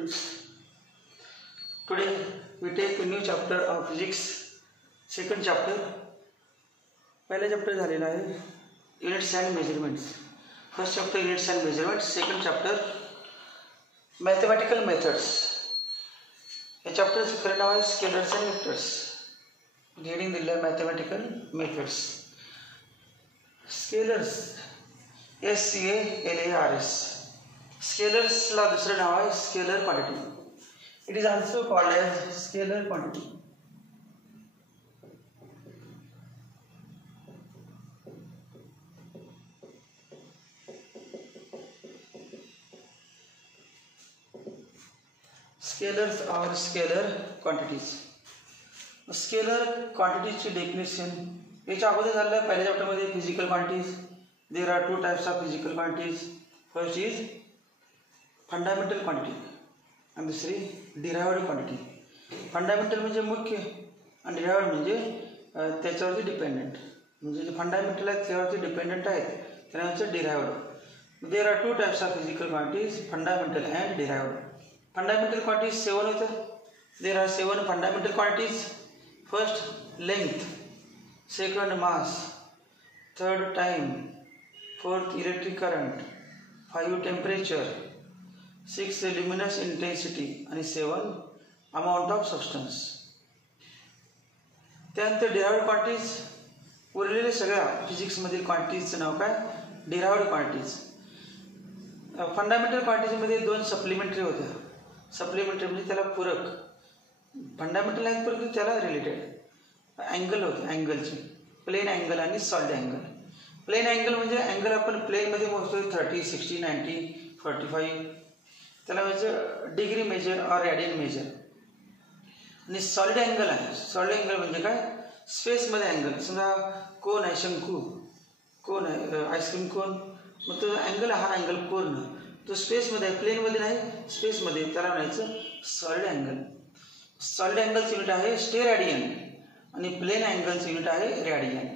students. Today we take a new chapter of physics, second chapter. पहला chapter झालेला आहे units and measurements. First chapter units and measurements, second chapter mathematical methods. या चॅप्टरचं खरं नाव आहे scalars and vectors. Heading दिलं आहे mathematical methods. Scalars SCALARS. स्केलर्सला दुसरं नाव आहे scalar quantity. It is also called as scalar quantity. Scalars और स्केलर क्वांटिटीज. स्केलर क्वांटिटीजची डेफिनेशन याच्या अगोदर झालं पहिल्या चॅप्टरमध्ये physical quantities. There are two types of physical quantities. First is fundamental quantity आणि दुसरी डिराइव्ड क्वांटिटी. फंडामेंटल म्हणजे मुख्य आणि डिराइव्ड म्हणजे त्याच्यावरती डिपेंडंट. म्हणजे जे फंडामेंटल आहेत त्यावरती डिपेंडंट आहेत त्यांना derived. There are two types of physical quantities, fundamental and derived. Fundamental quantities 7 होतं. There are 7 fundamental quantities. First length, second mass, third time, fourth electric current, 5 temperature, 6 luminous intensity आणि 7 amount of substance. त्यानंतर derived quantities. उरलेल्या सगळ्या फिजिक्समधील क्वांटिटीजचं नाव काय? Derived quantities. Fundamental क्वांटिटीजमध्ये 2 supplementary होत्या. Supplementary म्हणजे त्याला पूरक. फंडामेंटल आहेत परंतु त्याला रिलेटेड अँगल होते. अँगलचे प्लेन अँगल आणि सॉलिड अँगल. प्लेन अँगल म्हणजे अँगल आपण प्लेनमध्ये मोजतो 30, 60, 90, 45. त्याला म्हणजे डिग्री मेजर और रेडियन मेजर. आणि सॉलिड अँगल आहे. सॉलिड अँगल म्हणजे काय? स्पेसमध्ये अँगल. समजा कोन आहे, शंकू कोन आहे, आईस्क्रीम कोन. मग तो अँगल हा अँगल पूर्ण तो स्पेसमध्ये आहे, प्लेनमध्ये नाही, स्पेसमध्ये. त्याला म्हणायचं सॉलिड अँगल. सॉलिड अँगलचं युनिट आहे स्टेरेडियन आणि प्लेन अँगलचं युनिट आहे रेडियन.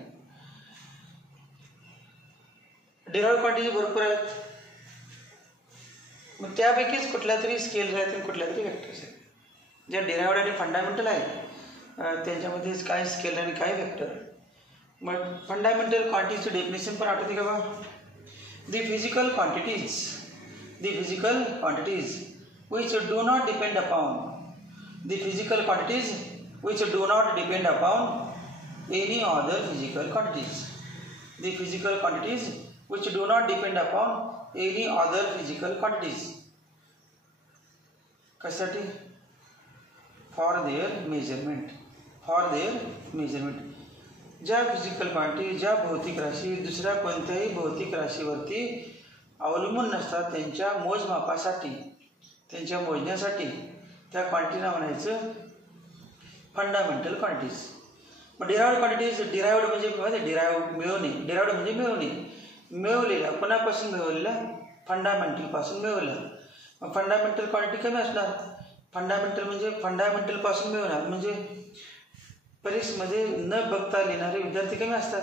डिराइव्ड क्वांटिटी भरपूर आहेत. मग त्यापैकीच कुठल्या तरी स्केल आहेत आणि कुठल्या तरी वेक्टर्स आहेत. ज्या डिराइव्ड आणि फंडामेंटल आहेत त्यांच्यामध्येच काय स्केल आणि काय वेक्टर. मग फंडामेंटल क्वांटिटीचं डेफिनेशन पण आठवते का बा? The physical quantities which do not depend upon the physical quantities which do not depend upon any other physical quantities. The physical quantities which do not depend upon any other physical quantities. कशासाठी? For their measurement. ज्या physical quantity, ज्या भौतिक राशी दुसऱ्या कोणत्याही भौतिक राशीवरती अवलंबून नसतात, त्यांच्या मोजमापासाठी, त्यांच्या मोजण्यासाठी त्या क्वांटिटीला म्हणायचं फंडामेंटल क्वांटिटीज. मग डिराइव्ड क्वांटिटीज. डिराइव्ड म्हणजे मिळवणे. डिराइव्ड म्हणजे मिळवणे. मिळवलेला. कोणापासून मिळवलेला? फंडामेंटलपासून मिळवला. मग फंडामेंटल क्वांटिटी कमी असणार. फंडामेंटलपासून मिळवणार म्हणजे परीक्षेमध्ये न बघता लिहिणारे विद्यार्थी कमी असतात.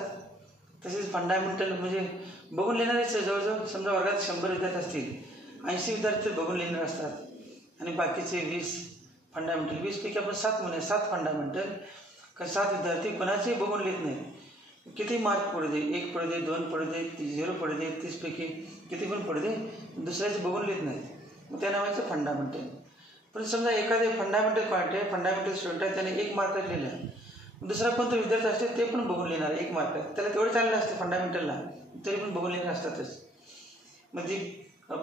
तसेच फंडामेंटल म्हणजे बघून लिहिणारेच जवळजवळ. समजा वर्गात 100 विद्यार्थी असतील, 80 विद्यार्थी बघून लिहिणार असतात आणि बाकीचे 20 फंडामेंटल. 20पैकी आपण 7 म्हणूया. 7 फंडामेंटल. 7 विद्यार्थी कोणाचे बघून लिहित नाही. किती मार्क पडू दे, 1 पडू दे, 2 पडू दे, 0 पडू दे, 30पैकी किती पण पडू दे, दुसऱ्याचे बघून लिहित नाहीत. मग त्या नावाचं फंडामेंटल. पण समजा एखादे फंडामेंटल क्वांटिटी आहे, फंडामेंटल स्टुडंट आहे, त्याने 1 मार्क लिहिला. दुसरा कोणता विद्यार्थी असते ते पण बघून लिहिणार 1 मार्क. त्याला तेवढं चाललं असते फंडामेंटलला, तरी पण बघून लिहिणार असतातच. म्हणजे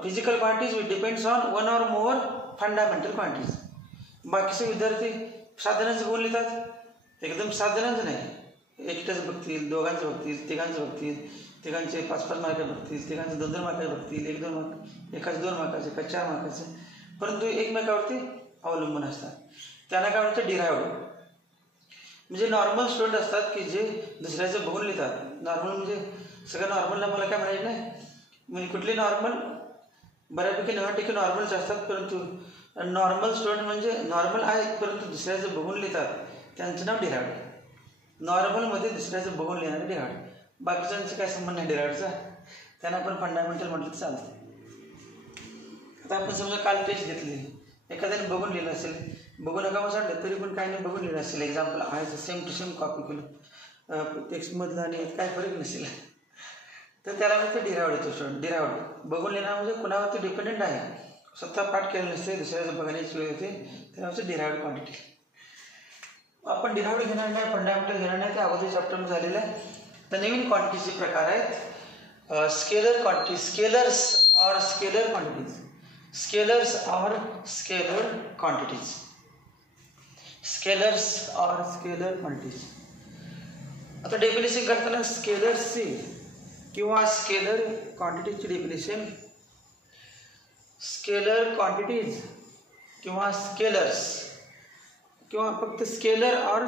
physical quantities depends on 1 or more fundamental quantities. बाकीचे विद्यार्थी साधनांचं बघून लिहितात. एकदम साधनांचं नाही, एकट्याचं बघतील, दोघांचं बघतील, तिघांचं बघतील, तिघांचे 5-5 मार्क बघतील, तिघांचे 2-2 मार्क बघतील, 1-2 मार्क, एकाचे 2 मार्काचे, एका 4 मार्काचे, परंतु एकमेकावरती अवलंबून असतात. त्यांना काय म्हणतं? डिराइव्ड. म्हणजे नॉर्मल स्टुडंट असतात की जे दुसऱ्याचं बघून लिहितात. नॉर्मल म्हणजे सगळं नॉर्मलला मला काय म्हणायचं नाही. म्हणजे कुठले नॉर्मल? बऱ्यापैकी 90% नॉर्मलच असतात. परंतु नॉर्मल स्टुडंट म्हणजे नॉर्मल आहेत परंतु दुसऱ्याचं बघून लिहितात, त्यांचं नाव डिराइव्ड. नॉर्मलमध्ये दुसऱ्याचं बघून लिहिणारे डिराइव्ड. बाकीच्यांचं काय संबंध नाही डिराइव्डचा. त्यांना पण फंडामेंटल म्हटलं तर चालतं. आता आपण समजा काल टेस्ट घेतली, एखाद्याने बघून लिहिलं असेल, बघू नका मग सांगलं तरी पण काही नाही बघून लिहिलं असेल. एक्झाम्पल आहे सेम टू सेम कॉपी केलं, टेक्स्टमधलं आणि काय फरक नसेल तर त्याला म्हणजे डिरावड येतो. स्टुडंट डिरावड बघून लिहिणं म्हणजे कुणावरती डिपेंडेंट आहे, स्वतः पाठ केलं नसते, दुसऱ्याचं बघण्याची वेळ होते, त्याला म्हणजे डिरावड क्वांटिटी. आपण डिरावड घेणार नाही, फंडामेंटल घेणार नाही, ते अगोदर चॅप्टरमध्ये झालेलं आहे. तर नवीन क्वांटिटीचे प्रकार आहेत स्केलर क्वांटिटी, स्केलर्स और स्केलर क्वांटिटीज, स्केलर्स और स्केलर क्वांटिटीज, स्केलर्स और स्केलर क्वांटिटीज. आता डेफिनेशन करताना स्केलर्सची किंवा स्केलर क्वांटिटीजची डेफिनेशन, स्केलर क्वांटिटीज किंवा स्केलर्स किंवा फक्त स्केलर और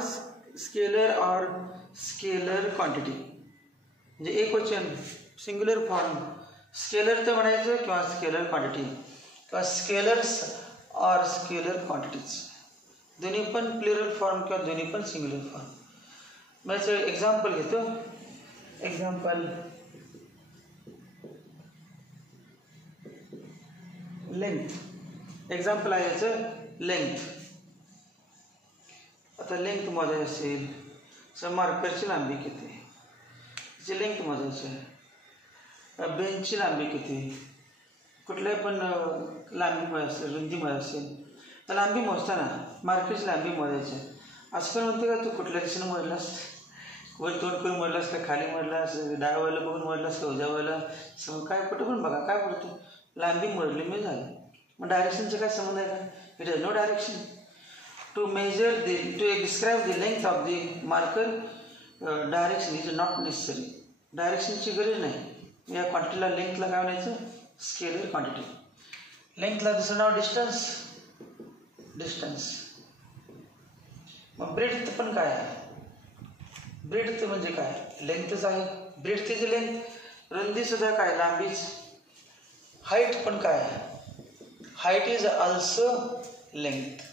स्केलर क्वांटिटी म्हणजे एक वचन सिंग्युलर फॉर्म, स्केलर तर म्हणायचं किंवा स्केलर क्वांटिटी किंवा स्केलर्स और स्केलर क्वांटिटीज, दोन्ही पण प्लुरल फॉर्म किंवा दोन्ही पण सिंग्युलर फॉर्म. मग याचं एक्झाम्पल घेतो. एक्झाम्पल लेंथ, एक्झाम्पल आहे याचं लेंथ. आता लेंथ मोजायची असेल तर मार्करची लांबी किती, त्याची लेंथ मोजायची आहे. बेंचची लांबी किती, कुठल्याही पण लांबी मोजायची असेल, रुंदी मोजायची असेल तर लांबी मोजताना मार्करची लांबी मोजायची आहे. असं पण म्हणते का तू कुठल्या दिशेनं मोजलास, वर तोंड करून मोजलास का खाली मोजलास, डाव्या वेळेला बघून मोजलास का उजव्या वेळेला, समज काय कुठं पण बघा काय पडतो, लांबी मोजली मी झालं. मग डायरेक्शनचं काय संबंध आहे का, it is no direction. To measure to describe the length of the marker, direction is not necessary. डायरेक्शनची गरज नाही. या क्वांटिटीला लेंथला काय म्हणायचं, स्केलर क्वांटिटी. लेंथला दुसरं नाव डिस्टन्स, डिस्टन्स. मग ब्रेड्थ पण काय आहे, ब्रेड्थ म्हणजे काय, लेंथच आहे, ब्रेड्थची लेंथ, रुंदी सुद्धा काय लांबीच. हाईट पण काय आहे, height is also length,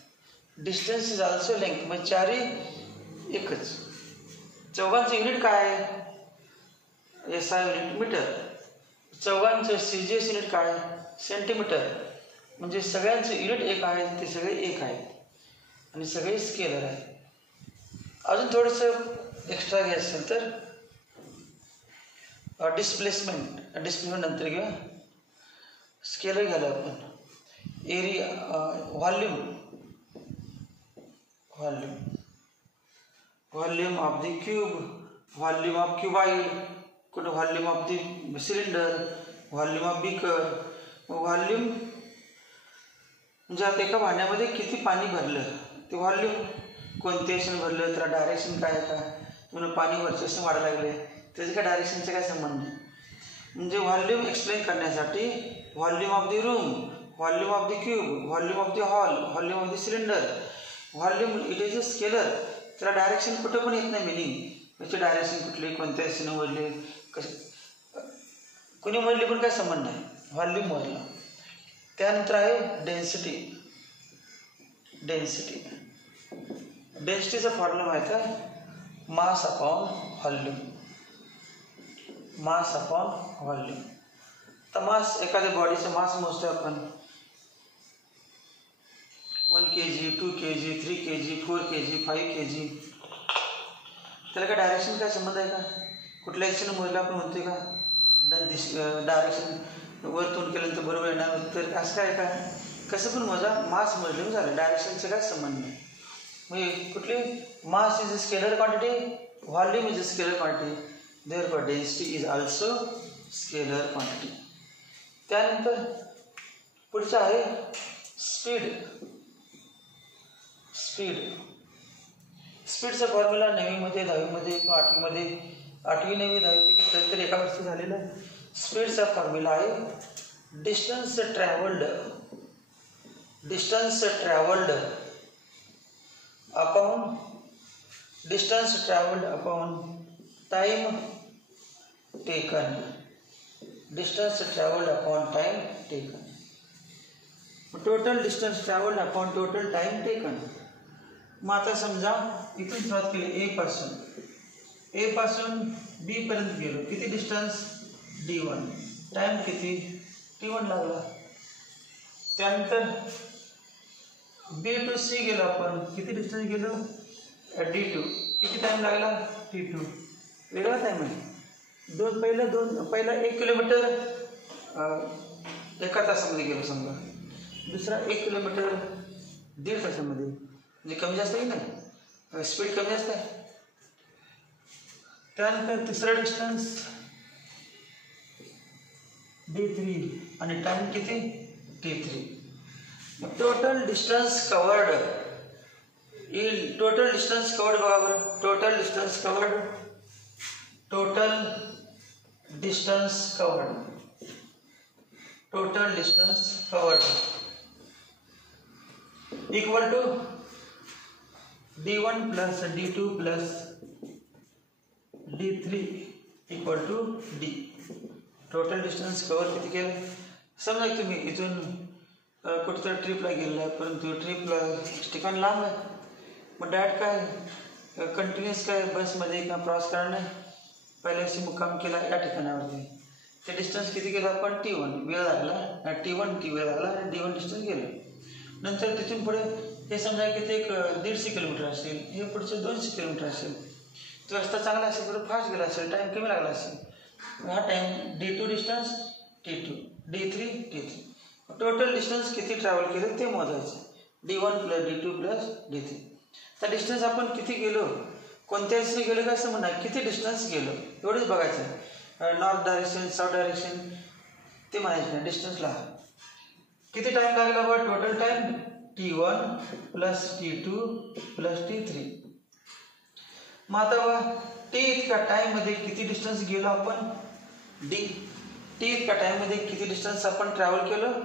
distance is also length. मग चारही एकच. चौघांचं युनिट काय आहे, SI युनिट मीटर. चौघांचं CGS युनिट काय आहे, सेंटीमीटर. म्हणजे सगळ्यांचं युनिट एक आहे, ते सगळे एक आहेत आणि सगळे स्केलर आहेत. अजून थोडंसं एक्स्ट्रा घ्यायचं असेल तर डिस्प्लेसमेंट नंतर घेऊया. स्केलर घ्यायला आपण area, volume of the cube, volume of cuboid, कुठं volume of the cylinder, volume of beaker. Volume म्हणजे आता एका भांड्यामध्ये किती पाणी भरलं ते व्हॉल्यूम, कोणत्या दिशेने भरलं, त्याला डायरेक्शन काय आहे का, तुम्हाला पाणी वरच्या वाढायला लागले त्याचं काय डायरेक्शनचा काय संबंध नाही. म्हणजे व्हॉल्यूम एक्सप्लेन करण्यासाठी volume of the room, volume of the cube, volume of the hall, volume of the cylinder, volume it is a scalar. त्याला डायरेक्शन कुठं पण येत नाही मिनिंग, त्याची डायरेक्शन कुठली, कोणत्या दिशेने मोजले, कसे कोणी मोजले पण काय संबंध नाही, व्हॉल्यूम मोजला. त्यानंतर आहे डेन्सिटी. डेन्सिटीचा फॉर्म्युला माहीत आहे, mass upon volume, mass upon volume. तर मास, एखाद्या बॉडीचं मास मोजतो आपण, 1 kg, 2 kg, 3 kg, 4 kg, 5 kg. त्याला काय डायरेक्शन काय संबंध आहे का, कुठल्या दिशेनं मोजलं आपण म्हणतोय का, डायरेक्शन वर तोंड केल्यानंतर बरोबर येणार तर असं काय का, कसं पण मोजा, मास मोजलं झालं, डायरेक्शनचं काय संबंध नाही. मग कुठली, mass is a scalar quantity, volume is a scalar quantity, therefore density is also scalar quantity. त्यानंतर पुढचं आहे स्पीड. स्पीडचा फॉर्म्युला 9वीमध्ये 10वीमध्ये किंवा 8वीमध्ये, 8वी 9वी 10वीपैकी कधीतरी एका वर्षी झालेला आहे. स्पीडचा फॉर्म्युला आहे distance travelled upon time taken. Distance travelled upon time taken, total distance travelled upon total time taken. मग आता समजा इथून सुरुवात केली ए पासून बी पर्यंत गेलो, किती डिस्टन्स, D1, टाइम किती, T1 लागला. त्यानंतर बी टू सी गेलो आपण, किती डिस्टन्स गेलो D2, किती टाइम लागला T2, वेगळा टाइम आहे. पहिला 1 किलोमीटर 1 तासामध्ये गेलो समजा, दुसरा 1 किलोमीटर 1.5 तासामध्ये, म्हणजे कमी जास्त आहे ना, स्पीड कमी जास्त आहे. त्यानंतर तिसरा डिस्टन्स D3 आणि टाइम किती T3. Total distance covered total distance covered बघा बरं, total distance covered equal to D1 plus D2 plus D3 equal to D. Total distance cover किती केलं. समजा तुम्ही इथून कुठेतरी ट्रिपला गेला, परंतु ट्रिपला ठिकाण लांब आहे, मग डायरेक्ट काय कंटिन्युअस काय बसमध्ये किंवा प्रवास करणार नाही, पहिल्याशी मुक्काम केला या ठिकाणावरती. ते डिस्टन्स किती गेलं आपण T1 वेळ लागला, T1 वेळ लागला आणि D1 डिस्टन्स गेलं. नंतर तिथून पुढे हे समजा की ते एक 150 किलोमीटर असेल, हे पुढचे 200 किलोमीटर असेल. तो रस्ता चांगला असेल, पुढे फास्ट गेला असेल, टाईम कमी लागला असेल, हा time D2 distance T2, D3 T3. Total distance किती ट्रॅव्हल केलं ते मोजायचं, D1 plus D2 plus D3. तर डिस्टन्स आपण किती गेलो, कोणत्या दिशेने गेलो काय असं म्हणा, किती डिस्टन्स गेलो एवढंच बघायचं. नॉर्थ डायरेक्शन, साऊथ डायरेक्शन ते म्हणायचं नाही, डिस्टन्सला किती टाईम लागला बघा. Total time T1 plus T2 plus T3. मग आता बघा T इतका टाईममध्ये किती डिस्टन्स गेलो आपण D. T इतका टाईममध्ये किती डिस्टन्स आपण ट्रॅव्हल केलं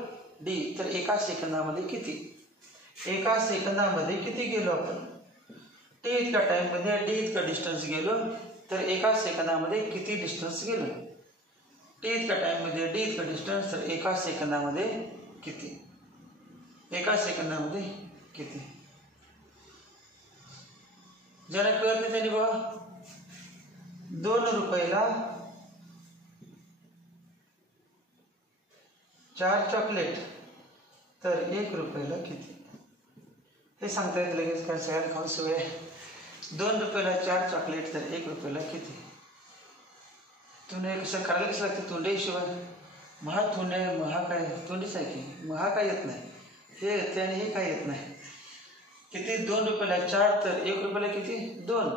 D. तर एका सेकंदामध्ये किती, एका सेकंदामध्ये किती गेलो आपण. T इतका टाईममध्ये D इतका डिस्टन्स गेलो, तर एका सेकंदामध्ये किती डिस्टन्स गेलो. T इतका टाईममध्ये D इतका डिस्टन्स, तर एका सेकंदामध्ये किती, एका सेकंदामध्ये किती. ज्याला कळत नाही त्यांनी बघा 2 रुपयाला 4 चॉकलेट तर 1 रुपयाला किती, हे सांगता येत लगेच काय, सगळ्यात खाऊन सवय आहे. 2 रुपयाला 4 चॉकलेट तर 1 रुपयाला किती. तुम्ही कसं करायला कसं लागतं, तोंडे हिशोबाने. महा काय तोंडीच आहे की, महा काय येत नाही, हे येते आणि हे काय येत नाही. किती 2 रुपयाला 4 तर 1 रुपयाला किती 2.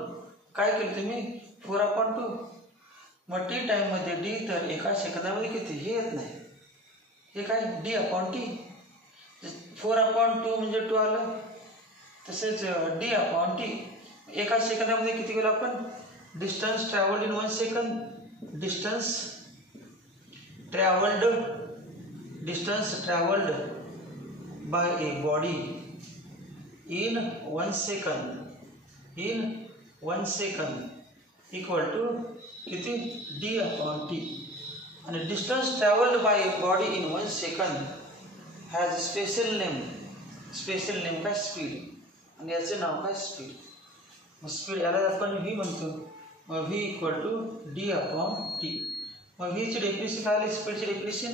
काय केलं तुम्ही 4/2. मग T टाईममध्ये D तर एका सेकंदामध्ये किती, हे येत नाही, हे काय D/T. 4/2 म्हणजे 2 आलं, तसेच D/T. एका सेकंदामध्ये किती गेलो आपण. Distance travelled in 1 second, distance travelled by a body in 1 second equal to किती D/T. आणि distance travelled by a body in 1 second has special name काय स्पीड, आणि याचं नाव काय स्पीड. मग स्पीड याला आपण V म्हणतो, मग V इक्वल टू D/T. मग व्हीची डेफिनेशन काय आली, स्पीडची definition.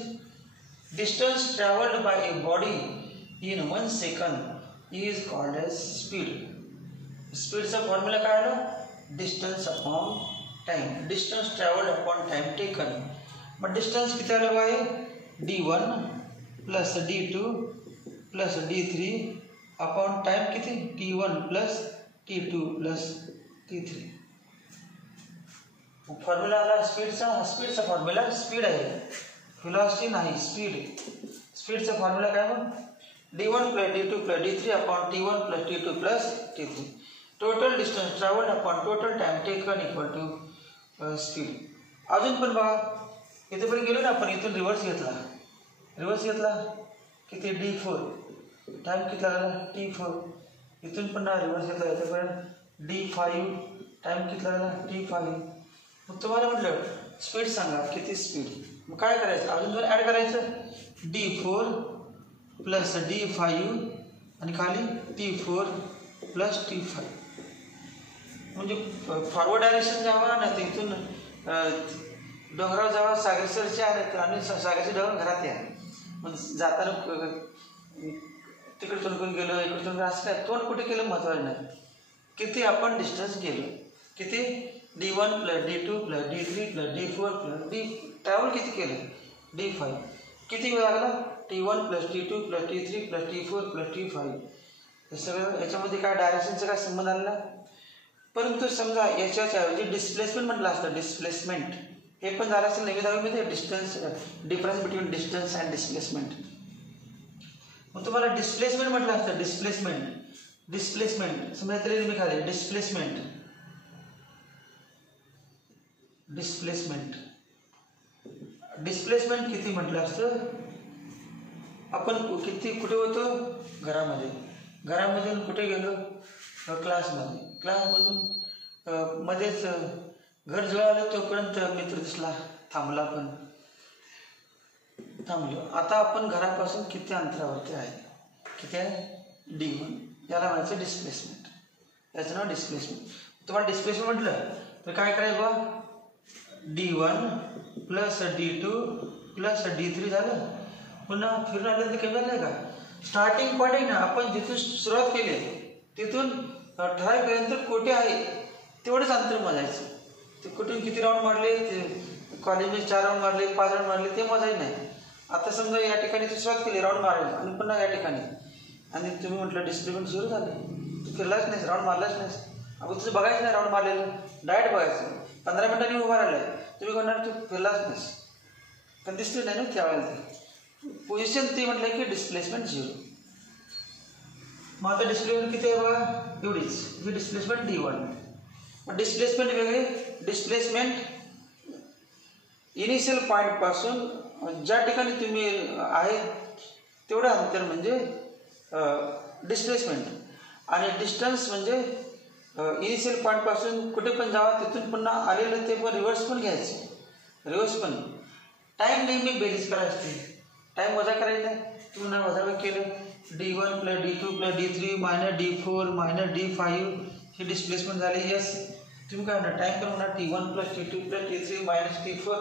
Distance travelled by a body in 1 second is called as speed. स्पीडचा फॉर्म्युला काय आला, distance upon time, distance travelled upon time taken. मग डिस्टन्स किती आलं आहे D1 plus D2 plus D3 upon time किती T1 plus T2 plus T3. Formula आला स्पीडचा फॉर्म्युला स्पीड आहे, व्हेलॉसिटी नाही स्पीड. स्पीडचा फॉर्म्युला काय मग D1 plus D2 plus D3 upon T1 plus T2 plus T3. Total distance travelled upon total time taken equal to speed. अजून पण बघा इथे पण गेलो ना आपण, इथून रिव्हर्स घेतला किती D4, टाइम किती लागला T4. इथून पण रिव्हर्स घेतला याच्यापर्यंत D5, टाइम किती लागला T5. मग तुम्हाला म्हटलं स्पीड सांगा किती स्पीड, मग काय करायचं अजून दोन ॲड करायचं, D4 प्लस D5 आणि खाली T4 प्लस T5. म्हणजे फॉरवर्ड डायरेक्शन जावा ना, तर इथून डोंगरावर जावा, सागरसरचे आले आणि सागरचे डोंगर घरात या. मग जाताना तिकडे तोंड गेलो, इकडे तोंड, असं काय तोंड कुठे केलं महत्त्वाचं नाही, किती आपण डिस्टन्स गेलो, किती D1 + D2 + D3 + D4 + D travel किती केलं, D5 किती वेळ लागला, T1 + T2 + T3 + T4 + T5. हे सगळं याच्यामध्ये काय डायरेक्शनचा काय संबंध आला. परंतु समजा याच्याऐवजी डिस्प्लेसमेंट म्हटलं असतं, डिस्प्लेसमेंट हे पण झालं असेल 9वी 10वीमध्ये, distance, difference between distance and displacement. मग तुम्हाला डिस्प्लेसमेंट म्हटलं असतं, डिस्प्लेसमेंट समजा तरी तुम्ही खाली डिस्प्लेसमेंट किती म्हटलं असतं, आपण किती कुठे होतो, घरामधून कुठे गेलो, क्लासमधून मध्येच घर जवळ आलं तोपर्यंत मित्र दिसला, थांबलो. आता आपण घरापासून किती अंतरावरती आहे, किती आहे, D1, याला म्हणायचं डिस्प्लेसमेंट, याचं नाव डिस्प्लेसमेंट. तुम्हाला डिस्प्लेसमेंट म्हटलं तर काय करायचं बा, D1 + D2 + D3 झालं. पुन्हा फिरून आलं तर कमी झालं का, स्टार्टिंग पॉईंट आहे ना, आपण जिथून सुरुवात केली तिथून ठराविकपर्यंत कुठे आहे तेवढंच अंतर मोजायचं. ते कुठून किती राऊंड मारले, ते कॉलेजमध्ये 4 राऊंड मारले, 5 राऊंड मारले, ते मोजायचं नाही. आता समजा या ठिकाणी सुरुवात केली राऊंड मारायला, आणि पुन्हा या ठिकाणी, आणि तुम्ही म्हटलं डिस्प्लेसमेंट सुरू झाले, तू फिरलाच नाही, राऊंड मारलाच नाही, अगं तुझं बघायचं नाही राऊंड मारलेलं, डायरेक्ट बघायचं. 15 मिनिटांनी उभा राहिलाय, तुम्ही म्हणणार तू फिरलाच नाहीस, पण दिसलं नाही ना त्यावेळेला, ते पोझिशन ती म्हटलं की डिस्प्लेसमेंट 0. मग आता डिस्प्लेसमेंट किती आहे बघा, एवढीच, ही डिस्प्लेसमेंट D1. मग डिस्प्लेसमेंट वेगळे, डिस्प्लेसमेंट इनिशियल पॉईंटपासून ज्या ठिकाणी तुम्ही आहे तेवढं अंतर म्हणजे डिस्प्लेसमेंट, आणि डिस्टन्स म्हणजे इनिशियल पॉईंटपासून कुठे पण जावा, तिथून पुन्हा आलेलं ते पण रिव्हर्स पण घ्यायचं, टाईम नेहमी बेरीज करायची, टाईम वजा करायचा नाही. पुन्हा वजा केलं, D1 + D2 + D3 - D4 - D5 हे डिस्प्लेसमेंट झाले. यस, तुम्ही काय म्हणणार, टाईम करून म्हणणार T1 + T2 + T3 - T4,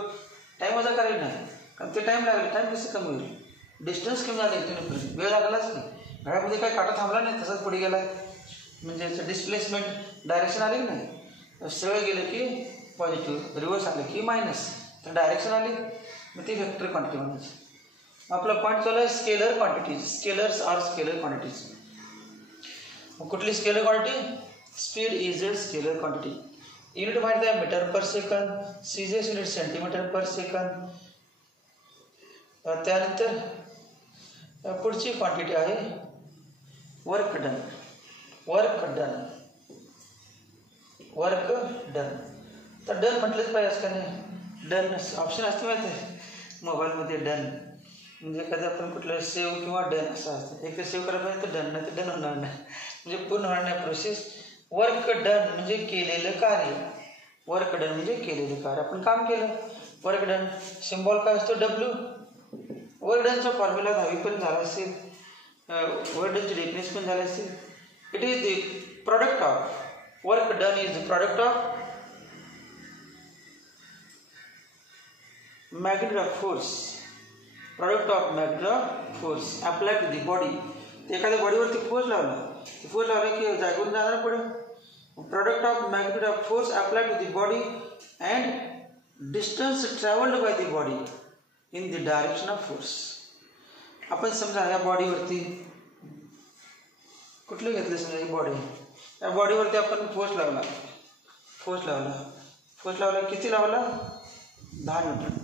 time वजा करायला नाही, कारण ते टाईम लागेल, टाईम कसं कमी होईल, डिस्टन्स कमी झालं, इथून वेळ लागलाच नाही, घरामध्ये काय काटा थांबला नाही, तसाच पुढे गेला, म्हणजे याचं डिस्प्लेसमेंट डायरेक्शन आले की नाही, सरळ गेलं की पॉझिटिव्ह, रिव्हर्स आलं की मायनस, तर डायरेक्शन आली, मग ती व्हेक्टर क्वांटिटी म्हणायची. आपला पॉईंट चालू आहे scalar quantities, scalars are scalar quantities. कुठली scalar quantity, speed is a scalar quantity. Unit माहिती आहे metre per second, CGS unit centimetre per second. त्यानंतर पुढची क्वांटिटी आहे वर्क डन. तर डन म्हटलंच पाहिजे असं का नाही, डन ऑप्शन असते माहिती आहे मोबाईलमध्ये, डन म्हणजे कधी आपण कुठलं सेव्ह किंवा डन असं असतं, एक तर सेव्ह करायला पाहिजे तर डन, नाही तर डन होणार नाही, म्हणजे पूर्ण होणार नाही प्रोसेस. वर्क डन म्हणजे केलेलं कार्य, आपण काम केलं, वर्क डन. सिम्बॉल काय असतो, W. वर्क डनचा फॉर्म्युला 10वी पण झाला असेल, वर्क डनची डेफिनेशन पण झाली असेल. It is the product of work done is the product of magnitude of force applied to the body. एखाद्या बॉडीवरती फोर्स लावला की जागून जाणार पुढे. Product of magnitude of force applied to the body and distance travelled by the body in the direction of force. आपण समजा या बॉडीवरती कुठलं घेतलं, समजा ही बॉडी, या बॉडीवरती आपण फोर्स लावला किती लावला, 10 न्यूटन.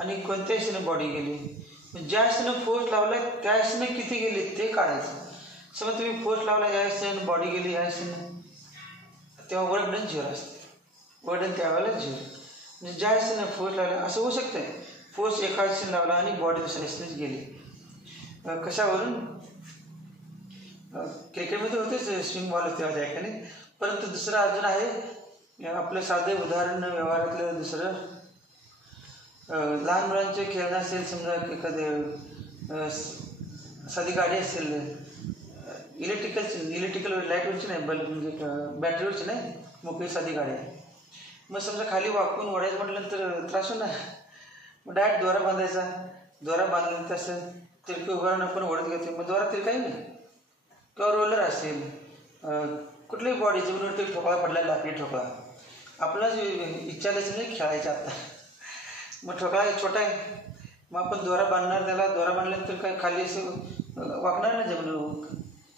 आणि कोणत्या दिशेने बॉडी गेली, ज्या दिशेने फोर्स लावला त्या दिशेने किती गेली ते काढायचं. समजा तुम्ही फोर्स लावला या दिशेने, बॉडी गेली या दिशेने, तेव्हा वर्क डन 0 असते, वर्क डन त्यावेळेला 0. म्हणजे ज्या दिशेने फोर्स लावला, असं होऊ शकतं फोर्स एका दिशेने लावला आणि बॉडी दुसऱ्या दिशेनेच गेली. कशावरून, क्रिकेटमध्ये होतेच स्विंग बॉल होते त्या ठिकाणी. परंतु दुसरं अजून आहे, आपलं साधं उदाहरण व्यवहारातलं दुसरं, लहान मुलांचे खेळणं असेल, समजा एखादं साधी गाडी असेल, इलेक्ट्रिकल लाईटवरची नाही, बल्ब म्हणजे बॅटरीवरची नाही, मोकळी साधी गाडी आहे. मग समजा खाली वाकून ओढायचं म्हटल्यानंतर त्रास होणार, मग डायरेक्ट दोरा बांधायचा, दोरा बांधल्यानंतर असं तिरकी उभारून आपण ओढत घेतो, मग दोरा तिरकाही नाही, किंवा रोलर असेल, कुठलीही बॉडी जमिनीवरती ठोकळा पडलेला लाकडी ठोकळा, आपल्याला जी इच्छा नाही खेळायचं आता. मग ठोकळा एक छोटा आहे, मग आपण दोरा बांधणार, त्याला दोरा बांधल्यानंतर काय खाली असं वाकणार ना जमिनीवर,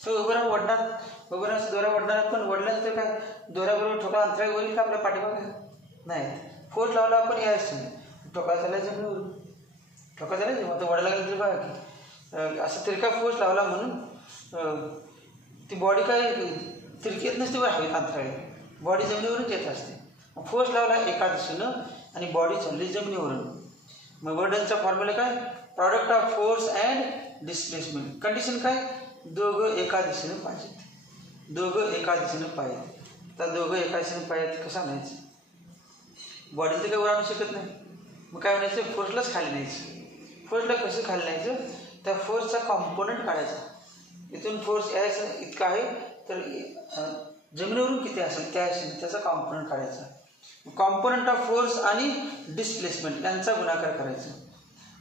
सो उभं राहून वडणार, उभं राहून दोरा वडणार. आपण वडल्यानंतर काय दोऱ्याबरोबर ठोकळा अंतराळी होईल का आपल्या पाठीमागे? नाही. फोर्स लावला आपण यायचं, ठोकळा झाला जमिनीवर, ठोका झाला जेव्हा आता वडायला लागलं तरी बघा की असं तिरका फोर्स लावला म्हणून ती बॉडी काय तिरकी येत नसते, बरं हवेत अंतराळी बॉडी जमिनीवरूनच येत असते. फोर्स लावला एका दिशेनं आणि बॉडी चालली जमिनीवरून. मग वर्डनचा फॉर्म्युला काय? Product of force and displacement. Condition काय? दोघं एका दिशेनं पाहिजेत, दोघं एका दिशेनं पाहिजेत. तर दोघं एका दिशेनं पाहिजेत कसं आणायचं? बॉडीला तर काही वर आणू शकत नाही, मग काय म्हणायचं? फोर्सलाच खाली न्यायचं. फोर्सला कसं खाली न्यायचं? त्या फोर्सचा कॉम्पोनंट काढायचा. इथून फोर्स यायचं इतका आहे, तर जमिनीवरून किती असेल त्या त्याचा कॉम्पोनंट काढायचा. कॉम्पोनंट ऑफ फोर्स आणि डिस्प्लेसमेंट यांचा गुणाकार करायचा,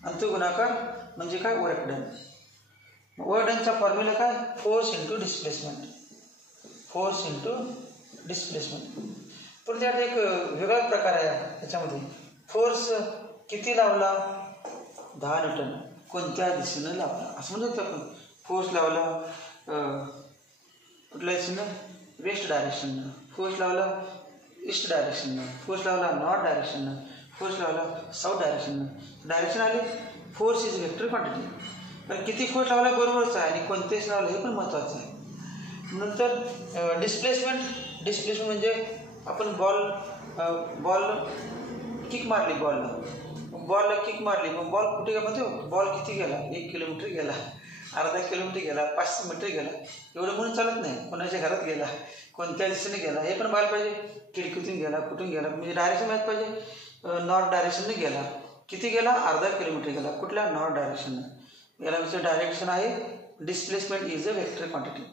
आणि तो गुणाकार म्हणजे काय? Work done. वर्क डनचा फॉर्म्युला काय? Force into displacement, force into displacement. पण त्यात एक वेगळा प्रकार आहे त्याच्यामध्ये. फोर्स किती लावला? 10 न्यूटन. कोणत्या दिशेनं लावला असं म्हणतो आपण. फोर्स लावला कुठल्या दिशेनं? वेस्ट डायरेक्शननं. फोर्स लावला ईस्ट डायरेक्शननं. फोर्स लावला नॉर्थ डायरेक्शननं. फोर्स लावला साऊथ डायरेक्शननं. डायरेक्शन आले. Force is vector quantity. पण किती फोर्स लावला बरोबरच आहे, आणि कोणतेच लावलं हे पण महत्त्वाचं आहे. नंतर डिस्प्लेसमेंट. डिस्प्लेसमेंट म्हणजे आपण बॉल किक मारली, बॉलला किक मारली, मग बॉल कुठे गेला? म्हणतो बॉल किती गेला? 1 किलोमीटर गेला, अर्धा किलोमीटर गेला, 500 मीटर गेला. एवढं म्हणून चालत नाही. कोणाच्या घरात गेला, कोणत्या दिशेने गेला हे पण पाहायला पाहिजे. खिडकीतून गेला, कुठून गेला, म्हणजे डायरेक्शन माहीत पाहिजे. नॉर्थ डायरेक्शनने गेला. किती गेला? अर्धा किलोमीटर गेला. कुठल्या? नॉर्थ डायरेक्शननं. याला म्हणजे डायरेक्शन आहे. Displacement is a vector quantity.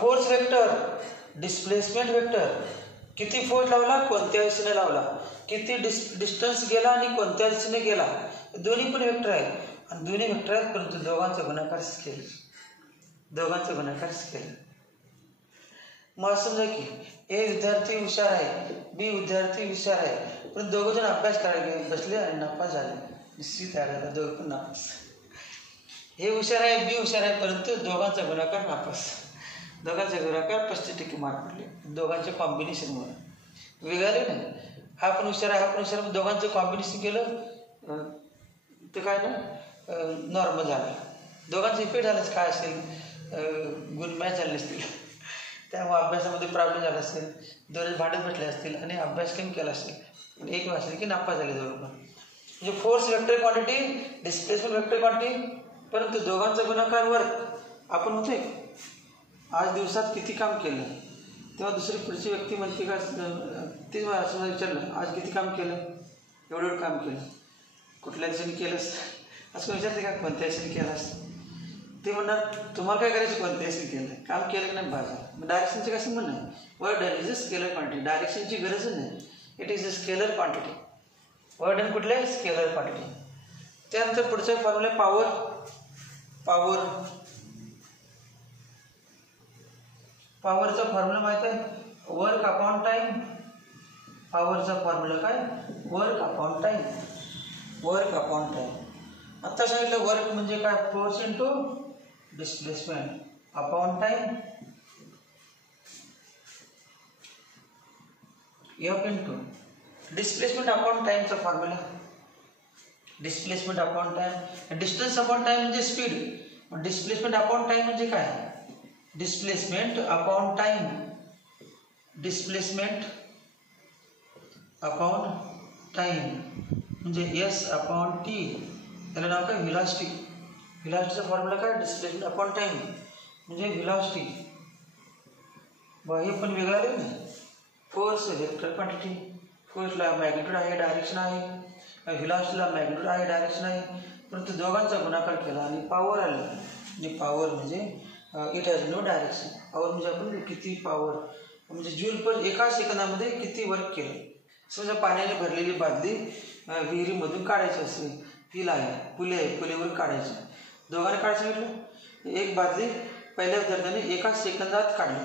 Force vector, displacement vector. किती फोर्स लावला, कोणत्या दिशेने लावला, किती डिस्टन्स गेला आणि कोणत्या दिशेने गेला, दोन्ही पण वेक्टर आहे. आणि दोन्ही वेक्टर आहेत, परंतु दोघांचा गुणाकार स्केल, दोघांचा गुणाकार स्केल. मग समजा की ए विद्यार्थी हुशार आहे, बी विद्यार्थी हुशार आहे, पण दोघं जण अभ्यास करायला बसले आणि नापास झाले. निश्चित आहे दोघं पण नापास. हे हुशार आहे, बी हुशार आहे, परंतु दोघांचा गुणाकार नापास. दोघांचा गुणाकार 35% मार्क पडले. दोघांच्या कॉम्बिनेशनमुळे वेगळे नाही. हा पण हुशार आहे, हा पण हुशार, दोघांचं कॉम्बिनेशन केलं तर काय ना नॉर्मल झालं. दोघांचं इफेक्ट झालंच काय असेल, गुण मॅच झाले असतील, त्यामुळे अभ्यासामध्ये प्रॉब्लेम झाला असेल, दोघे भांडत बसले असतील आणि अभ्यास कमी केला असेल, पण एक असेल की नापास झाले दोघं पण. म्हणजे force vector quantity, displacement vector quantity, परंतु दोघांचा गुणाकार वर्क. आपण म्हणतोय आज दिवसात किती काम केलं, तेव्हा दुसरी पुढची व्यक्ती म्हणते का, तीच मला असं विचारलं आज किती काम केलं, एवढं काम केलं, कुठल्या दिवसाने केलंस असं विचारते का, कोणत्या दिवसाने केलंस, ते म्हणणार तुम्हाला काय करायचं, कोणत्या दिवसाने केलं, काम केलं की नाही बाजार. डायरेक्शनचं कसं म्हणणं, work done is a scalar quantity. डायरेक्शनची गरजच नाही, it is a scalar quantity. Work done कुठल्या स्केलर क्वांटिटी. त्यानंतर पुढचा फॉर्म्युला पॉवर. पॉवरचा फॉर्म्युला माहित आहे, वर्क अपॉन टाइम. पॉवरचा फॉर्म्युला काय, work upon time, work upon time. आता सांगितलं वर्क म्हणजे काय, force into displacement upon time, F into displacement upon टाइमचा formula. Displacement upon time, distance upon time म्हणजे स्पीड. डिस्प्लेसमेंट अपॉन टाइम म्हणजे काय, displacement upon time, displacement upon time म्हणजे S upon T. त्याला नाव काय, व्हिलॉसिटी. व्हिलॉसिटीचा फॉर्म्युला काय, displacement upon time म्हणजे velocity. हे पण वेगळं आलं नाही. फोर्स वेक्टर क्वांटिटी, फोर्सला मॅग्निट्यूड आहे, डायरेक्शन आहे, व्हिलॉसिटीला मॅग्निट्यूड आहे, डायरेक्शन आहे, परंतु दोघांचा गुणाकार केला आणि पॉवर आलं. आणि पॉवर म्हणजे it has no direction. Power म्हणजे आपण किती पॉवर म्हणजे जूल पर एका सेकंदामध्ये किती वर्क केलं. समजा पाण्याने भरलेली बादली विहिरीमधून काढायची असेल, फुले आहे, फुलेवर काढायची, दोघांना काढायचं म्हटलं, एक बादली पहिल्या विद्यार्थ्याने 1 सेकंदात काढले,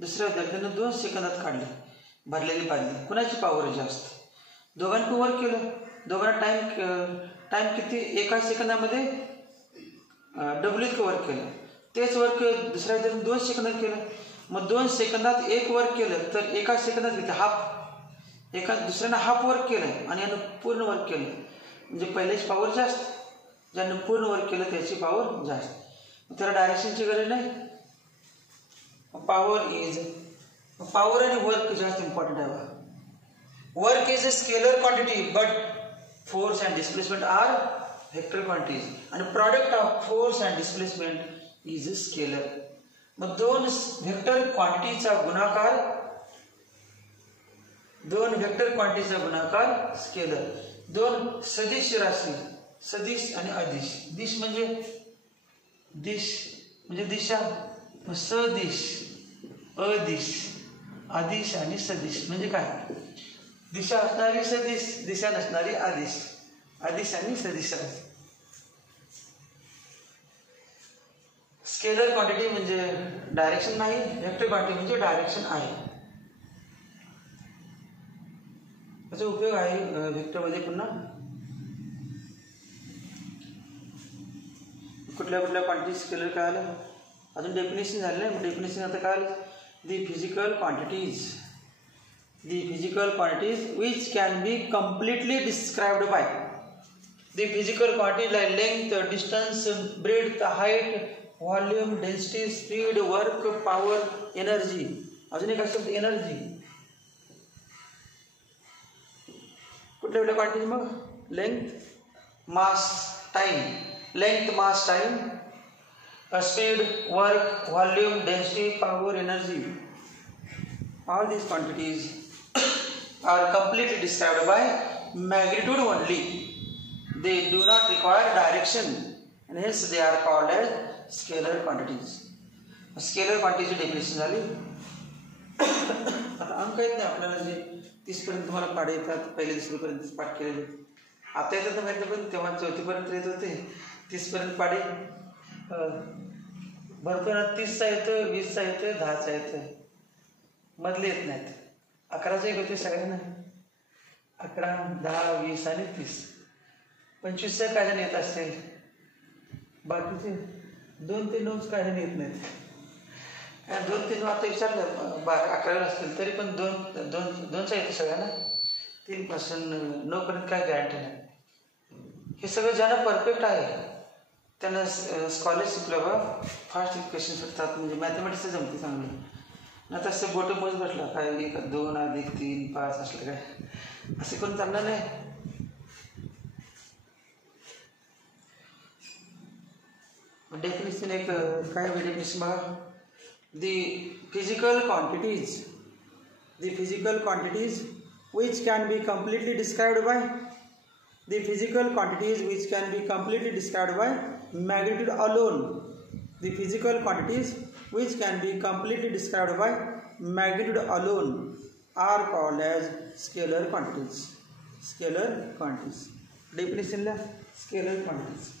दुसऱ्या विद्यार्थ्याने 2 सेकंदात काढले भरलेली बादली. कुणाची पॉवर जास्त? दोघांनी वर्क केलं, दोघांना टाईम किती? 1 सेकंदामध्ये डबल इतकं वर्क केलं. तेच वर्क दुसऱ्या विद्यार्थ्याने 2 सेकंदात केलं. मग 2 सेकंदात एक वर्क केलं तर 1 सेकंदात किती? हाफ. दुसऱ्यानं हाफ वर्क केलं आणि यानं पूर्ण वर्क केलं, म्हणजे पहिल्याची पॉवर जास्त, ज्यानं पूर्ण वर्क केलं त्याची पॉवर जास्त. त्याला डायरेक्शनची गरज नाही. पॉवर आणि वर्क जास्त इम्पॉर्टंट आहे. Work is a scalar quantity but force and displacement are vector quantities, आणि product of force and displacement is a scalar. मग दोन व्हेक्टर क्वांटिटीचा गुणाकार स्केलर. दोन सदिश राशी, सदिश आणि अदिश. दिश म्हणजे दिशा, सदिश, अदिश, आदिश आणि सदिश म्हणजे काय? दिशा असणारी सदिश, दिशा नसणारी आदिश, आदिश आणि सदिश राशी. स्केलर क्वांटिटी म्हणजे डायरेक्शन नाही, व्हेक्टर क्वांटिटी म्हणजे डायरेक्शन आहे. याचा उपयोग आहे व्हेक्टरमध्ये. पुन्हा कुठल्या क्वांटिटी स्केलर काय आलं? अजून डेफिनेशन झालं नाही. डेफिनेशन आता काय आलं? The physical quantities which can be completely described by the physical quantity like length, distance, breadth, height, volume, density, speed, work, power, energy. अजून एक शब्द एनर्जी. कुठल्या क्वांटिटी? मग length, mass, time. Length, mass, time, speed, work, volume, density, power, energy. All these quantities are completely described by magnitude only. They do not require direction and hence they are called as scalar quantities. Scalar quantities definition झाली. आता अंक आहेत ना आपल्याला, जे 30 पर्यंत तुम्हाला पाढे येतात, पहिले 10वी पर्यंत पाठ केलेले. आता येतात तर माहिती, पण तेव्हा 4थी पर्यंत येत होते. 30 पर्यंत पाढे भरतो ना. 30चा येतं, 20चा येतं, 10चा येतं, मधले येत नाहीत. 11चा एक होते सगळ्यांना. 11, 10, 20 आणि 30. 25चा काय जण येत असेल, बाकीचे 2 ते 9 काय जण येत नाहीत. 2 ते 9 आता विचारलं 11ला असतील तरी पण 2चा येतो सगळ्यांना. 3 पासून 9 पर्यंत काय गॅरंटी नाही. हे सगळं ज्यांना परफेक्ट आहे त्यांना स्कॉलरशिपला फास्ट क्वेश्चन सुटतात, म्हणजे मॅथमॅटिक्सचं जमते चांगलं. आता असं बोटं मोज बसला काय 1, 2, 3, 5 असलं काय, असे कोण चालणार नाही. डेफिनेशन एक काय डेफिनेशन बघा. The physical quantities which can be completely described by magnitude alone. The physical quantities which can be completely described by magnitude alone are called as scalar quantities. Definition la scalar quantities.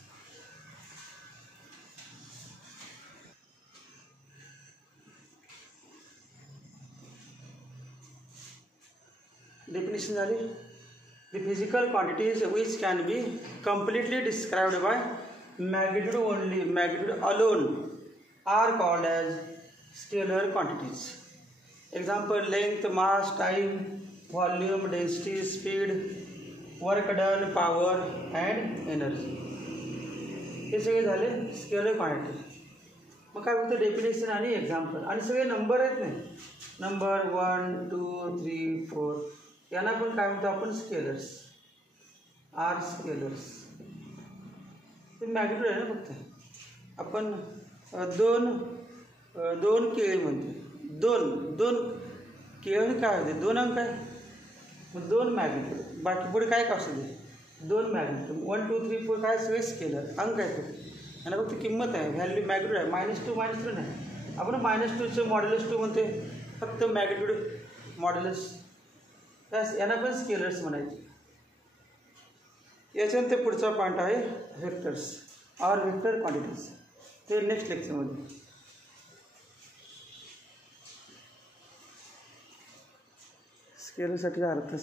Definition झाली. The physical quantities which can be completely described by magnitude alone are called as scalar quantities. Example: length, mass, time, volume, density, speed, work done, power and energy. हे सगळे झाले scalar quantity. मग काय होतं? Definition आणि example आणि सगळे number आहेत नाही. नंबर 1, 2, 3, 4 यांना पण काय म्हणतो आपण? स्केलर्स. Are scalars. ते मॅग्निट्यूड आहे ना. फक्त आपण दोन केळी म्हणतो. दोन केळी काय होते? 2 अंक आहे. मग 2 मॅग्निट्यूड. बाकी पुढे काय का असू दे 2 मॅग्निट्यूड. 1, 2, 3, 4 काय सगळे स्केलर अंक आहेत. यांना फक्त किंमत आहे, व्हॅल्यू मॅग्निट्यूड आहे. -2 नाही. आपण -2चं मॉड्युलस 2 म्हणते, फक्त मॅग्निट्यूड मॉड्युलस. यांना पण स्केलर्स म्हणायचे. याच्यानंतर पुढचा पॉईंट आहे व्हेक्टर्स ऑर व्हेक्टर क्वांटिटीज. ते नेक्स्ट लेक्चरमध्ये. स्केलरसाठी अर्थ